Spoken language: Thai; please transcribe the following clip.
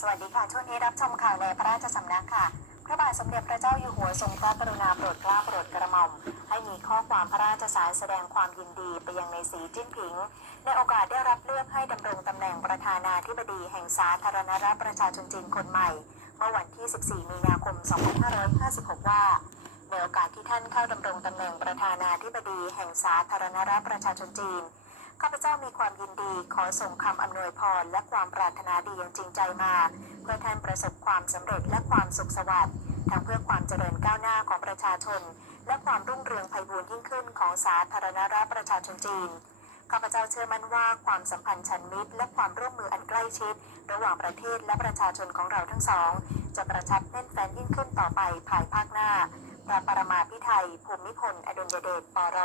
สวัสดีค่ะ ช่วงนี้รับชมข่าวในพระราชสำนักค่ะ พระบาทสมเด็จพระเจ้าอยู่หัวทรงพระกรุณาโปรดเกล้าโปรดกระหม่อม ให้มีข้อความพระราชสารแสดงความยินดีไปยังในสีจิ้นผิง ในโอกาสได้รับเลือกให้ดำรงตำแหน่งประธานาธิบดีแห่งสาธารณรัฐประชาชนจีนคนใหม่ เมื่อวันที่ 14 มีนา คม 2556 ว่า ในโอกาสที่ท่านเข้าดำรงตำแหน่งประธานาธิบดีแห่งสาธารณรัฐประชาชนจีน ข้าพเจ้ามีความยินดีขอส่งคำอำนวยพรและความปรารถนาดีอย่างจริงใจมา เพื่อท่านประสบความสำเร็จและความสุขสวัสดิ์ทั้งเพื่อความเจริญก้าวหน้าของประชาชน และความรุ่งเรืองไพบูรย์ยิ่งขึ้นของสาธารณรัฐประชาชนจีนข้าพเจ้าเชื่อมั่นว่าความสัมพันธ์ชันมิตร และความร่วมมืออันใกล้ชิด ระหว่างประเทศและประชาชนของเราทั้งสอง จะกระชับแน่นแฟ้นยิ่งขึ้นต่อไปภายภาคหน้า พระปรมาภิไธยภูมิพล อดุลยเดชปร